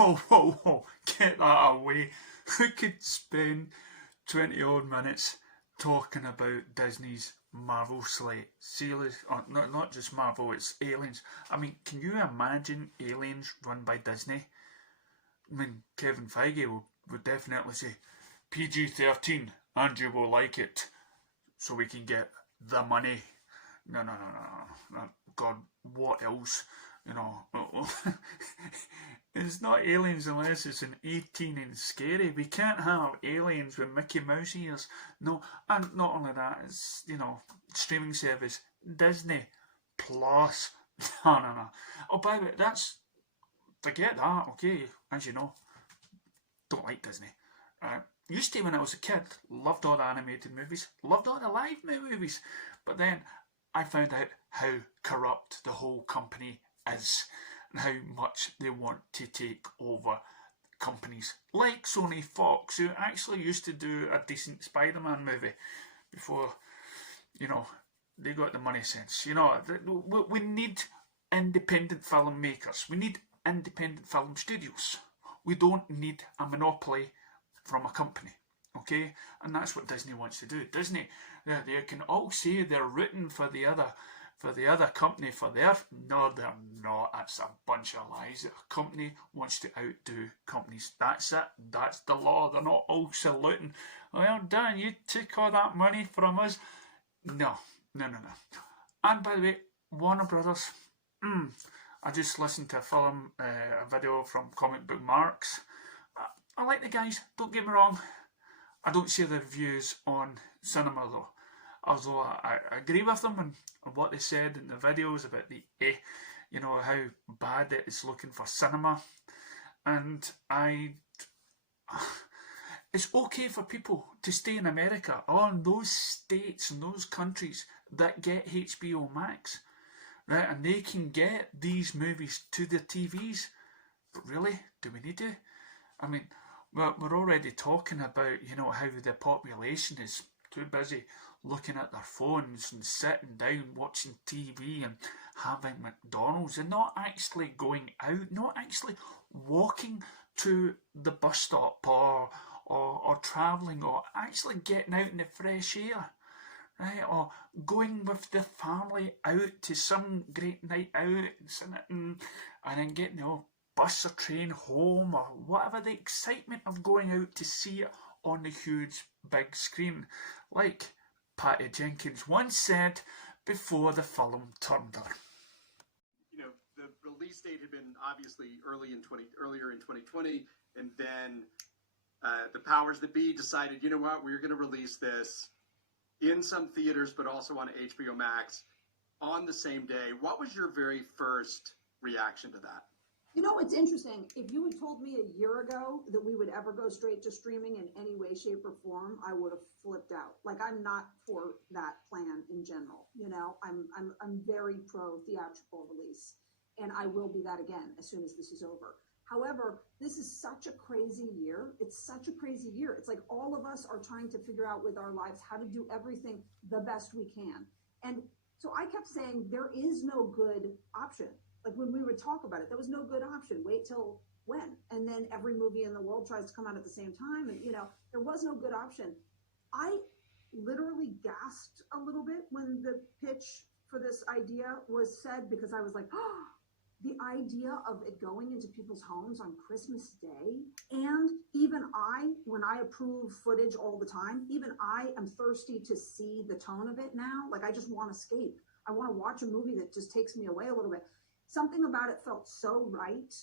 Whoa, whoa, whoa, get that away. Who could spend 20 odd minutes talking about Disney's Marvel slate? Seriously, not just Marvel, it's Aliens. I mean, can you imagine Aliens run by Disney? I mean, Kevin Feige would definitely say PG-13 and you will like it so we can get the money. No. God, what else? You know, it's not Aliens unless it's an 18 and scary. We can't have Aliens with Mickey Mouse ears. No, and not only that, it's, you know, streaming service, Disney Plus. No. Oh, by the way, forget that, okay? As you know, don't like Disney. Used to when I was a kid, loved all the animated movies, loved all the live movies, but then I found out how corrupt the whole company is and how much they want to take over companies like Sony Fox, who actually used to do a decent Spider-Man movie before, you know, they got the money sense. You know, we need independent filmmakers. We need independent film studios. We don't need a monopoly from a company, okay? And that's what Disney wants to do. Disney, they can all say they're rooting for the other company for their... No, they're not. That's a bunch of lies. A company wants to outdo companies. That's it. That's the law. They're not all saluting. Well done, you took all that money from us. No. And by the way, Warner Brothers, I just listened to a video from Comic Book Marks. I like the guys, don't get me wrong. I don't share their views on cinema though. Although I agree with them and what they said in the videos about you know, how bad it is looking for cinema. And it's okay for people to stay in America or in those states and those countries that get HBO Max, right? And they can get these movies to their TVs. But really, do we need to? I mean, we're already talking about, you know, how the population is too busy looking at their phones and sitting down watching TV and having McDonald's and not actually going out, not actually walking to the bus stop or travelling or actually getting out in the fresh air, right? Or going with the family out to some great night out and then getting, you know, bus or train home or whatever, the excitement of going out to see it on the huge big screen. Like Patty Jenkins once said before the film turned her. You know, the release date had been obviously earlier in 2020, and then the powers that be decided, you know what, we're going to release this in some theaters, but also on HBO Max on the same day. What was your very first reaction to that? You know, it's interesting. If you had told me a year ago that we would ever go straight to streaming in any way, shape, or form, I would have flipped out. Like, I'm not for that plan in general. You know, I'm very pro theatrical release, and I will be that again as soon as this is over. However, this is such a crazy year. It's such a crazy year. It's like all of us are trying to figure out with our lives how to do everything the best we can. And so I kept saying there is no good option. Like when we would talk about it, there was no good option. Wait till when? And then every movie in the world tries to come out at the same time. And, you know, there was no good option. I literally gasped a little bit when the pitch for this idea was said, because I was like, oh, the idea of it going into people's homes on Christmas Day. And even when I approve footage all the time, even I am thirsty to see the tone of it now. Like, I just want to escape. I want to watch a movie that just takes me away a little bit. Something about it felt so right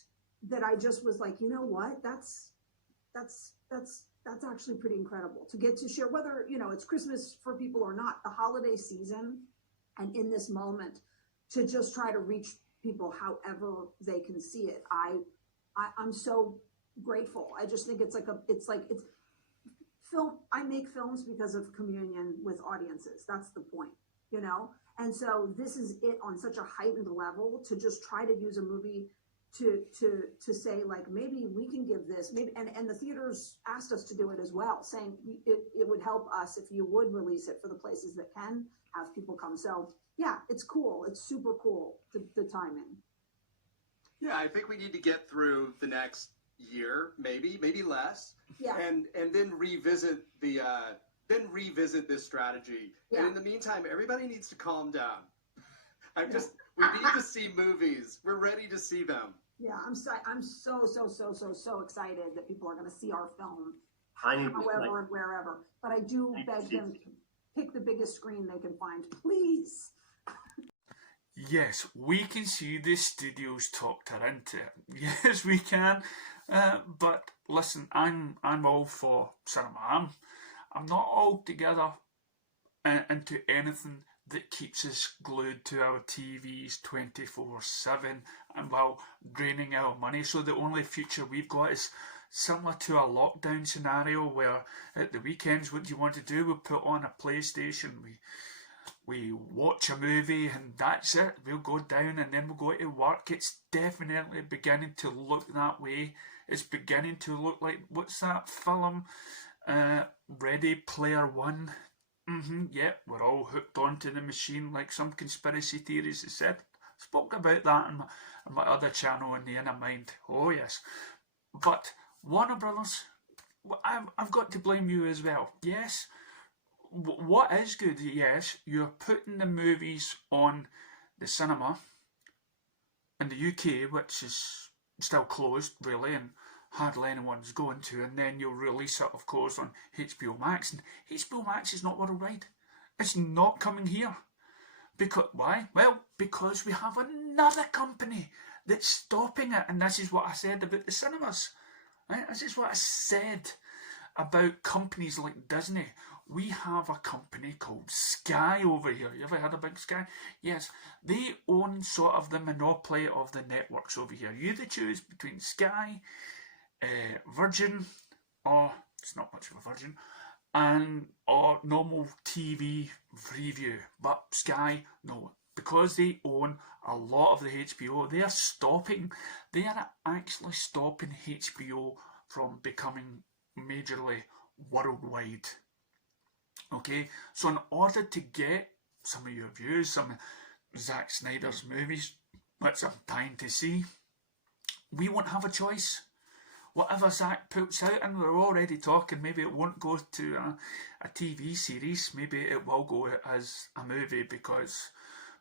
that I just was like, you know what? That's actually pretty incredible to get to share, whether, you know, it's Christmas for people or not, the holiday season, and in this moment to just try to reach people however they can see it. I'm so grateful. I just think it's film. I make films because of communion with audiences. That's the point, you know? And so this is it on such a heightened level to just try to use a movie to say, like, maybe we can give this, maybe, and the theaters asked us to do it as well, saying it would help us if you would release it for the places that can have people come. So yeah, it's cool. It's super cool, the timing. Yeah, I think we need to get through the next year, maybe less, Yeah. and then revisit this strategy. Yeah. And in the meantime, everybody needs to calm down. We need to see movies. We're ready to see them. Yeah, I'm so excited that people are going to see our film, however and wherever. But I do beg them to pick the biggest screen they can find, please. Yes, we can see the studios talked her into it. Yes, we can. But listen, I'm all for cinema. I'm not altogether into anything that keeps us glued to our TVs 24/7 and while draining our money. So the only future we've got is similar to a lockdown scenario where at the weekends, what do you want to do? We put on a PlayStation, we watch a movie, and that's it. We'll go down and then we'll go to work. It's definitely beginning to look that way. It's beginning to look like, what's that film? Ready Player One. Yep, we're all hooked onto the machine like some conspiracy theories have said. Spoke about that on my other channel in the Inner Mind. Oh yes. But Warner Brothers, I've got to blame you as well. Yes, what is good, yes, you're putting the movies on the cinema in the UK, which is still closed really, and hardly anyone's going to, and then you'll release it, of course, on HBO Max, and HBO Max is not worldwide. It's not coming here. Because why? Well, because we have another company that's stopping it, and this is what I said about the cinemas. Right? This is what I said about companies like Disney. We have a company called Sky over here. You ever heard of Big Sky? Yes, they own sort of the monopoly of the networks over here. You either choose between Sky, Virgin, or it's not much of a Virgin, or normal TV Freeview. But Sky, no, because they own a lot of the HBO, they are actually stopping HBO from becoming majorly worldwide. Okay, so in order to get some of your views, some of Zack Snyder's movies, which I'm dying to see, we won't have a choice. Whatever Zack puts out, and we're already talking, maybe it won't go to a TV series, maybe it will go as a movie,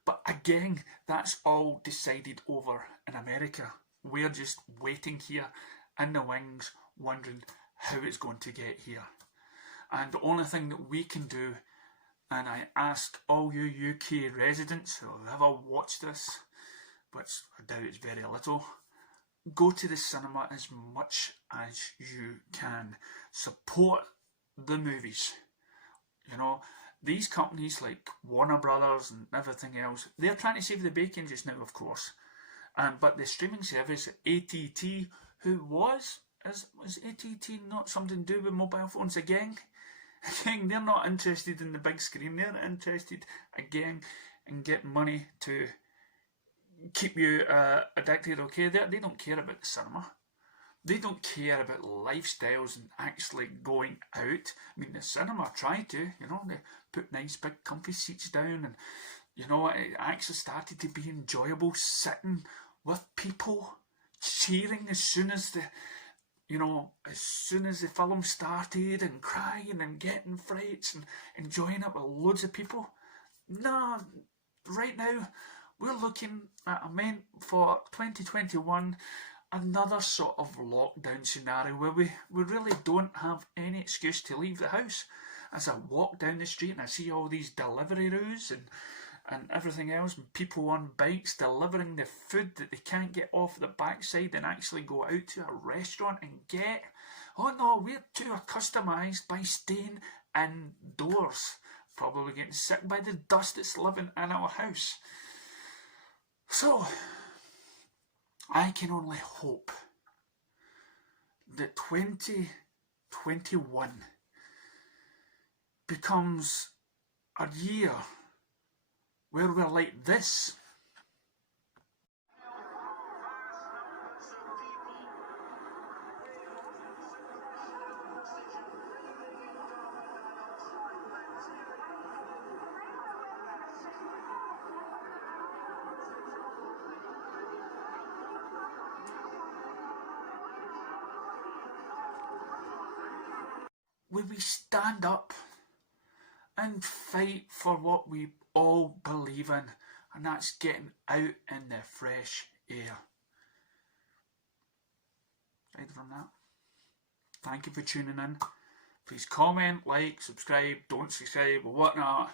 but again, that's all decided over in America. We're just waiting here in the wings, wondering how it's going to get here. And the only thing that we can do, and I ask all you UK residents who have ever watched this, which I doubt it's very little, go to the cinema as much as you can. Support the movies. You know, these companies like Warner Brothers and everything else, they're trying to save the bacon just now, of course. But the streaming service, AT&T, was AT&T not something to do with mobile phones again? Again, they're not interested in the big screen. They're interested, again, in getting money to keep you addicted, okay? They don't care about the cinema. They don't care about lifestyles and actually going out. I mean, the cinema tried to, they put nice big comfy seats down, and, it actually started to be enjoyable sitting with people, cheering as soon as the film started, and crying and getting frights and enjoying it with loads of people. No, right now, we're looking at for 2021, another sort of lockdown scenario where we really don't have any excuse to leave the house. As I walk down the street and I see all these Deliveroo and everything else, and people on bikes delivering the food that they can't get off the backside and actually go out to a restaurant and get. Oh no, we're too accustomed by staying indoors, probably getting sick by the dust that's living in our house. So, I can only hope that 2021 becomes a year where we're like this. where we stand up and fight for what we all believe in, and that's getting out in the fresh air. Aside from that, thank you for tuning in. Please comment, like, subscribe, don't subscribe, or whatnot.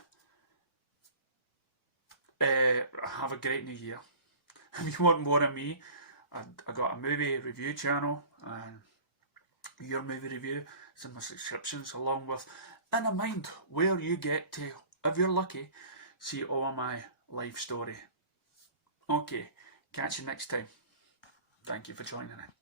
Have a great new year. If you want more of me, I got a movie review channel, and your movie review is in my subscriptions, along with in a mind where you get to, if you're lucky, see all of my life story. Okay, catch you next time. Thank you for joining in.